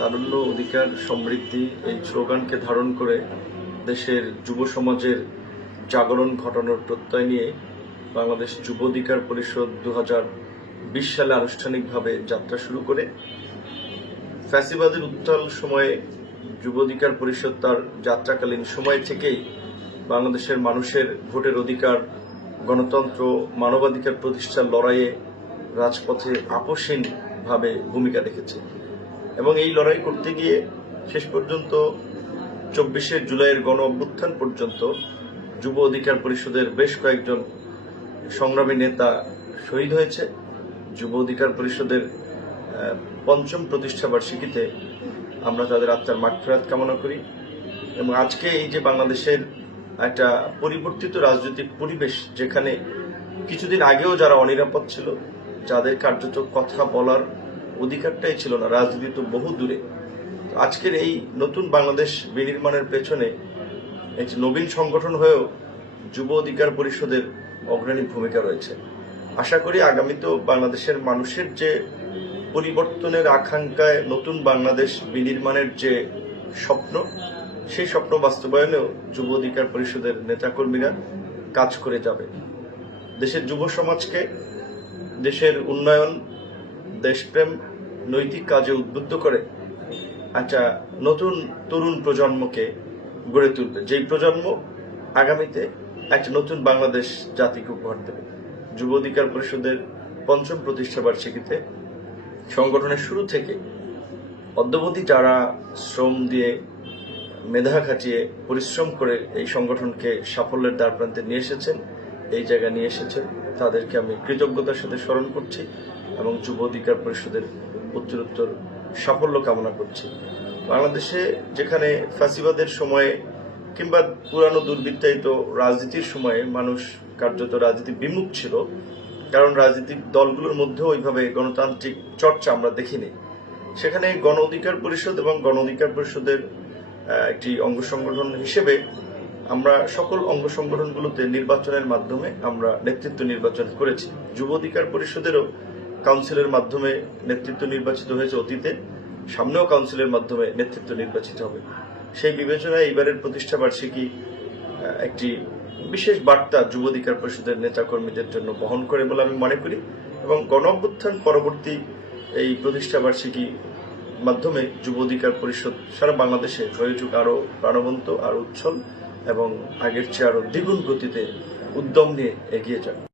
তারুণ্য অধিকার সমৃদ্ধি এই স্লোগানকে ধারণ করে দেশের যুব সমাজের জাগরণ ঘটানোর প্রত্যয় নিয়ে বাংলাদেশ যুব অধিকার পরিষদ 2020 সালে আনুষ্ঠানিকভাবে যাত্রা শুরু করে ফ্যাসিবাদের উত্তাল সময়ে যুব অধিকার পরিষদ তার যাত্রাকালীন সময় থেকেই বাংলাদেশের মানুষের ভোটের অধিকার, গণতন্ত্র, মানবাধিকার প্রতিষ্ঠার লড়াইয়ে রাজপথে আপোষহীনভাবে ভূমিকা রেখেছে এবং এই লড়াই করতে গিয়ে শেষ পর্যন্ত 24শে জুলাইয়ের গণ অভ্যুত্থান পর্যন্ত যুব অধিকার পরিষদের বেশ কয়েকজন সংগ্রামী নেতা শহীদ হয়েছে। যুব অধিকার পরিষদের পঞ্চম প্রতিষ্ঠাবার্ষিকীতে আমরা তাদের আত্মার মাগফিরাত কামনা করি এবং আজকে এই যে বাংলাদেশের একটা পরিবর্তিত রাজনৈতিক পরিবেশ, যেখানে কিছুদিন আগেও যারা অনিরাপদ ছিল, যাদের কার্যত কথা বলার অধিকারটাই ছিল না, রাজনীতি তো বহু দূরে, আজকের এই নতুন বাংলাদেশ বিনির্মাণের পেছনে একটি নবীন সংগঠন হয়েও যুব অধিকার পরিষদের অগ্রণী ভূমিকা রয়েছে। আশা করি আগামীতেও বাংলাদেশের মানুষের যে পরিবর্তনের আকাঙ্ক্ষায় নতুন বাংলাদেশ বিনির্মাণের যে স্বপ্ন, সেই স্বপ্ন বাস্তবায়নেও যুব অধিকার পরিষদের নেতাকর্মীরা কাজ করে যাবে। দেশের যুব সমাজকে দেশের উন্নয়ন, দেশপ্রেম, নৈতিক কাজে উদ্বুদ্ধ করে একটা নতুন তরুণ প্রজন্মকে গড়ে তুলবে, যেই প্রজন্ম আগামীতে একটা নতুন বাংলাদেশ জাতিকে উপহার দেবে। যুব অধিকার পরিষদের পঞ্চম প্রতিষ্ঠাবার্ষিকীতে সংগঠনের শুরু থেকে অদ্যাবধি যারা শ্রম দিয়ে, মেধা খাটিয়ে, পরিশ্রম করে এই সংগঠনকে সাফল্যের দ্বারপ্রান্তে নিয়ে এসেছেন, এই জায়গায় নিয়ে এসেছেন, তাদেরকে আমি কৃতজ্ঞতার সাথে স্মরণ করছি এবং যুব অধিকার পরিষদের উত্তরোত্তর সাফল্য কামনা করছি। বাংলাদেশে যেখানে ফ্যাসিবাদের সময়ে কিংবা পুরানো দুর্বৃত্তায়িত রাজনীতির সময়ে মানুষ কার্যত রাজনীতি বিমুখ ছিল, কারণ রাজনৈতিক দলগুলোর মধ্যেও ওইভাবে গণতান্ত্রিক চর্চা আমরা দেখিনি, সেখানে গণ অধিকার পরিষদ এবং গণ অধিকার পরিষদের একটি অঙ্গ সংগঠন হিসেবে আমরা সকল অঙ্গ সংগঠনগুলোতে নির্বাচনের মাধ্যমে আমরা নেতৃত্ব নির্বাচন করেছি। যুব অধিকার পরিষদেরও কাউন্সিলের মাধ্যমে নেতৃত্ব নির্বাচিত হয়েছে অতীতে, সামনেও কাউন্সিলের মাধ্যমে নেতৃত্ব নির্বাচিত হবে। সেই বিবেচনায় এবারের প্রতিষ্ঠাবার্ষিকী একটি বিশেষ বার্তা যুব অধিকার পরিষদের নেতাকর্মীদের জন্য বহন করে বলে আমি মনে করি এবং গণ অভ্যুত্থান পরবর্তী এই প্রতিষ্ঠাবার্ষিকী মাধ্যমে যুব অধিকার পরিষদ সারা বাংলাদেশে হয়ে উঠুক আরো প্রাণবন্ত, আরো উচ্ছল এবং আগের চেয়ে আরো দ্বিগুণ গতিতে উদ্যম নিয়ে এগিয়ে যাক।